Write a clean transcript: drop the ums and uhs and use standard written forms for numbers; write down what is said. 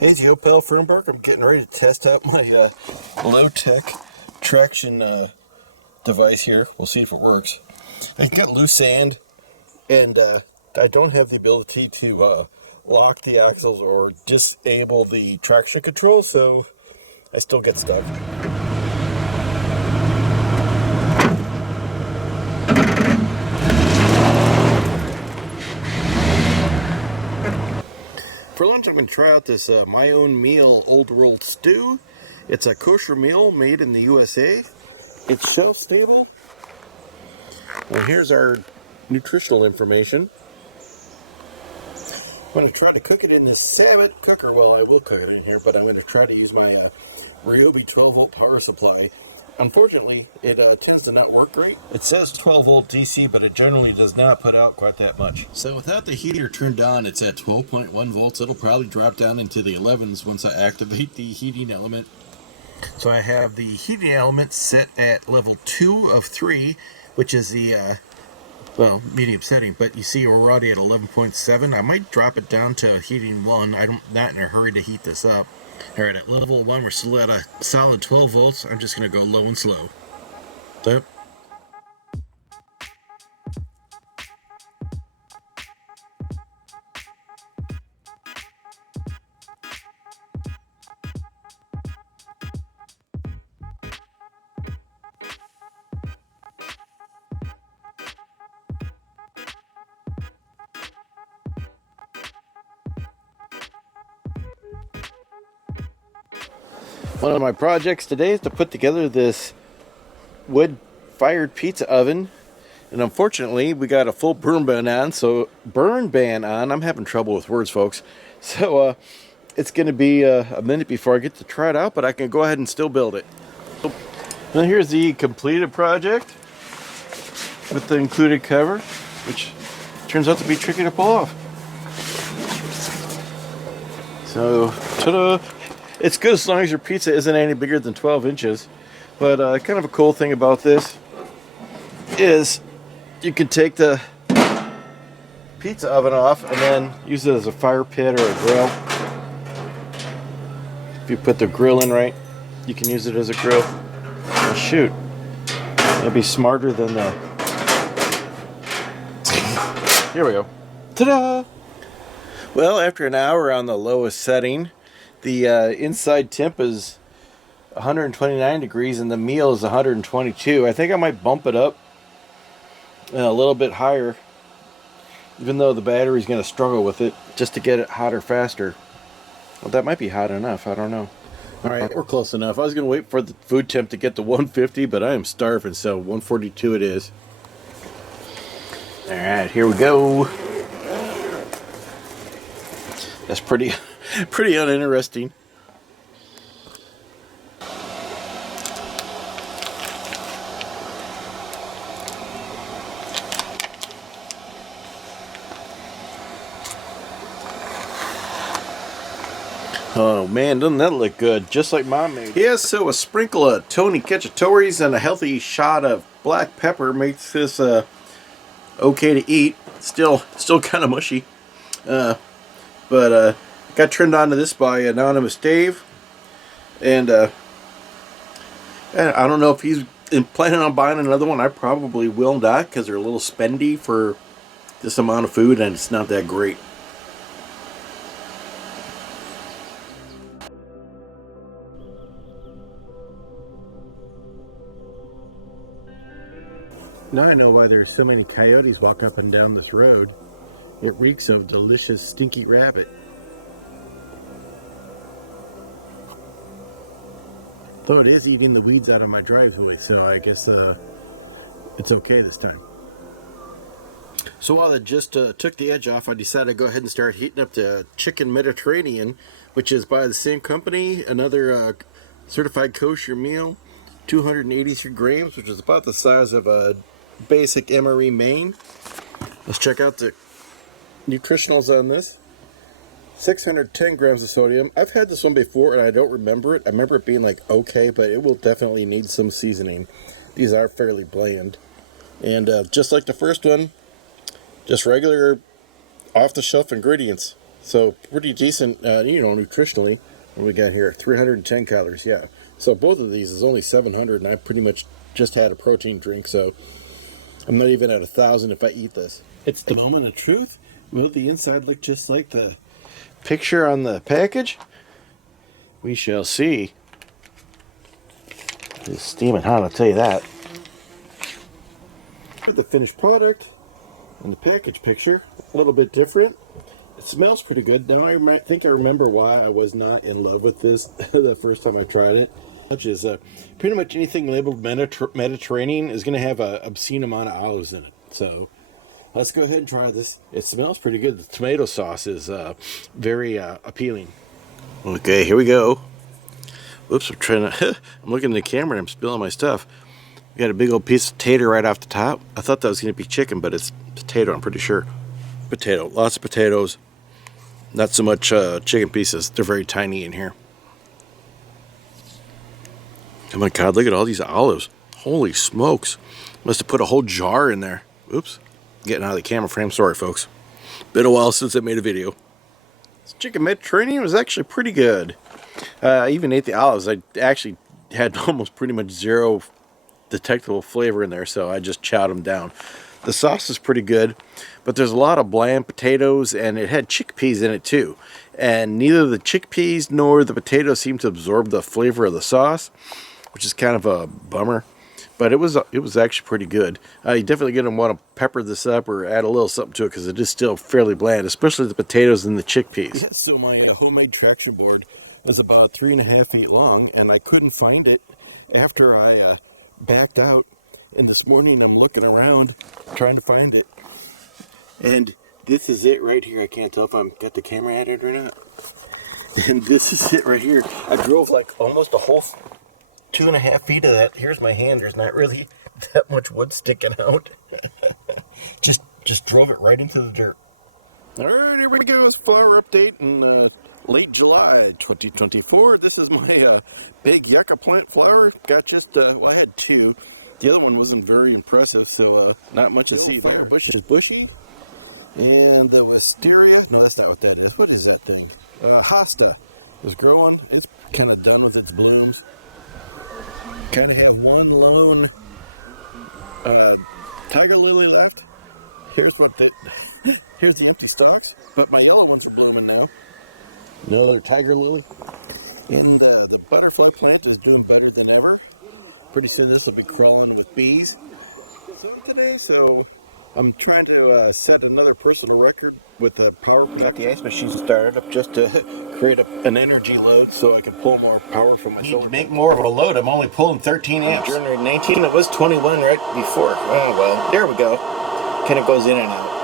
Hey, Joe Pal Fernberg. I'm getting ready to test out my low-tech traction device here. We'll see if it works. I got loose sand, and I don't have the ability to lock the axles or disable the traction control, so I still get stuck. For lunch, I'm going to try out this My Own Meal Old World Stew. It's a kosher meal made in the USA. It's shelf stable. And here's our nutritional information. I'm going to try to cook it in this Sabbat cooker. Well, I will cook it in here, but I'm going to try to use my Ryobi 12-volt power supply. Unfortunately, it tends to not work great. It says 12-volt DC, but it generally does not put out quite that much. So without the heater turned on, it's at 12.1 volts. It'll probably drop down into the 11s once I activate the heating element. So I have the heating element set at level 2 of 3, which is the well, medium setting, but you see we're already at 11.7. I might drop it down to heating 1. I'm not in a hurry to heat this up. Alright, at level 1 we're still at a solid 12 volts. I'm just going to go low and slow. Yep. One of my projects today is to put together this wood-fired pizza oven. And unfortunately, we got a full burn ban on. I'm having trouble with words, folks. So it's going to be a minute before I get to try it out, but I can go ahead and still build it. Now here's the completed project with the included cover, which turns out to be tricky to pull off. So, ta-da! It's good as long as your pizza isn't any bigger than 12 inches. But kind of a cool thing about this is you can take the pizza oven off and then use it as a fire pit or a grill. If you put the grill in right, you can use it as a grill. Oh, shoot. It'll be smarter than the... Here we go. Ta-da! Well, after an hour on the lowest setting, the inside temp is 129 degrees and the meal is 122. I think I might bump it up a little bit higher, even though the battery's going to struggle with it, just to get it hotter faster. Well, that might be hot enough. I don't know. All right, we're close enough. I was going to wait for the food temp to get to 150, but I am starving, so 142 it is. All right, here we go. That's pretty uninteresting. Oh man, doesn't that look good? Just like Mom made. Yeah, so a sprinkle of Tony Cacciatore's and a healthy shot of black pepper makes this okay to eat. Still kind of mushy. But got turned on to this by Anonymous Dave. And I don't know if he's planning on buying another one. I probably will not, because they're a little spendy for this amount of food and it's not that great. Now I know why there's so many coyotes walk up and down this road. It reeks of delicious stinky rabbit. Though it is eating the weeds out of my driveway, so I guess it's okay this time. So while it just took the edge off, I decided to go ahead and start heating up the Chicken Mediterranean, which is by the same company, another certified kosher meal, 283 grams, which is about the size of a basic MRE main. Let's check out the nutritionals on this. 610 grams of sodium. I've had this one before and I don't remember it. I remember it being like okay, but it will definitely need some seasoning. These are fairly bland. And just like the first one, just regular off-the-shelf ingredients. So pretty decent, nutritionally. What do we got here? 310 calories, yeah. So both of these is only 700, and I pretty much just had a protein drink, so I'm not even at 1,000 if I eat this. It's the moment of truth. Will the inside look just like the picture on the package? We shall see. It's steaming hot, I'll tell you that. For the finished product and the package picture, a little bit different. It smells pretty good. Now I think I remember why I was not in love with this the first time I tried it. Pretty much anything labeled Mediterranean is going to have an obscene amount of olives in it. So let's go ahead and try this. It smells pretty good. The tomato sauce is very appealing. Okay, here we go. Oops, I'm looking at the camera and I'm spilling my stuff. Got a big old piece of tater right off the top. I thought that was going to be chicken, but it's potato, I'm pretty sure. Potato, lots of potatoes. Not so much chicken pieces. They're very tiny in here. Oh my God, look at all these olives. Holy smokes. Must have put a whole jar in there. Oops, getting out of the camera frame. Sorry, folks. Been a while since I made a video. This chicken Mediterranean was actually pretty good. I even ate the olives. I actually had almost pretty much zero detectable flavor in there, so I just chowed them down. The sauce is pretty good, but there's a lot of bland potatoes, and it had chickpeas in it too. And neither the chickpeas nor the potatoes seemed to absorb the flavor of the sauce, which is kind of a bummer. But it was actually pretty good. You definitely gonna want to pepper this up or add a little something to it because it is still fairly bland, especially the potatoes and the chickpeas. Yeah, so my homemade traction board is about 3.5 feet long, and I couldn't find it after I backed out. And this morning I'm looking around trying to find it, and this is it right here. I can't tell if I'm got the camera at it or not. And this is it right here. I drove like almost a whole 2.5 feet of that. Here's my hand. There's not really that much wood sticking out. just drove it right into the dirt. All right, here we go. It's flower update in late July 2024. This is my big yucca plant flower. Got just I had two. The other one wasn't very impressive, so not much to see there. Bush is bushy, and the wisteria. No, that's not what that is. What is that thing? Hosta is growing. It's kind of done with its blooms. Kind of have one lone tiger lily left. Here's here's the empty stalks, but my yellow ones are blooming now. Another tiger lily. And the butterfly plant is doing better than ever. Pretty soon this will be crawling with bees. It's on today, so I'm trying to set another personal record with power production. This machine started up just to create an energy load so I can pull more power from my solar panel. Make more of a load. I'm only pulling 13 amps. During 19, it was 21 right before. Well, there we go. Kind of goes in and out.